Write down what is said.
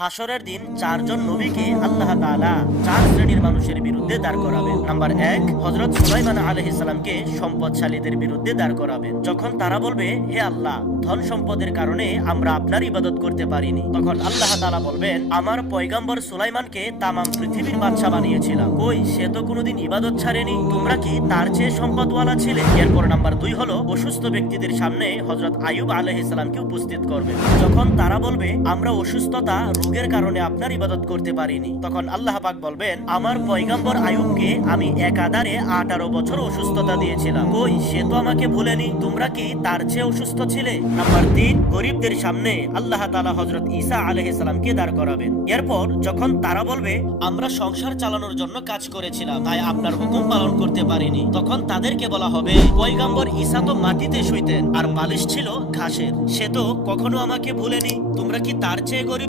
হাসরের দিন চারজন নবীকে আল্লাহ তাআলা চার শ্রেণীর মানুষের বিরুদ্ধে দাঁড় করাবেন। নাম্বার ১, হযরত সুলাইমান আলাইহিস সালামকে সম্পদশালীদের বিরুদ্ধে দাঁড় করাবেন। যখন তারা বলবে, হে আল্লাহ, ধন সম্পদের কারণে আমরা আপনার ইবাদত করতে পারিনি, তখন আল্লাহ তাআলা বলবেন, আমার পয়গম্বর সুলাইমানকে তামাম পৃথিবীর বাদশা বানিয়েছিলাম, কই সে তো কোনোদিন ইবাদত ছাড়েনি, তোমরা কি তার চেয়ে সম্পদওয়ালা ছিলে? এরপর নাম্বার ২ হলো অসুস্থ ব্যক্তিদের সামনে হযরত আইয়ুব আলাইহিস সালামকে উপস্থিত করবেন। যখন তারা বলবে, আমরা অসুস্থতা রোগের কারণে আপনার ইবাদত করতে পারিনি, তখন আল্লাহ পাক বলবেন, আমার পয়গম্বর আইয়ুবকে আমি একাধারে ১৮ বছর অসুস্থতা দিয়েছিলাম, কই সে তো আমাকে ভুলেনি, তোমরা কি তার চেয়ে অসুস্থ ছিলে? নাম্বার ৩, গরিবদের সামনে আল্লাহ তাআলা হযরত ঈসা আলাইহিস সালামকে দাঁড় করাবেন। এরপর যখন তারা বলবে, আমরা সংসার চালানোর জন্য কাজ করেছিলাম, তাই আপনার হুকুম পালন করতে পারিনি, তখন তাদেরকে বলা হবে, পয়গম্বর ঈসা তো মাটিতে শুইতেন আর বালিশ ছিল ঘাসের, সে তো কখনো আমাকে ভুলেনি, তোমরা কি তার চেয়ে গরিব?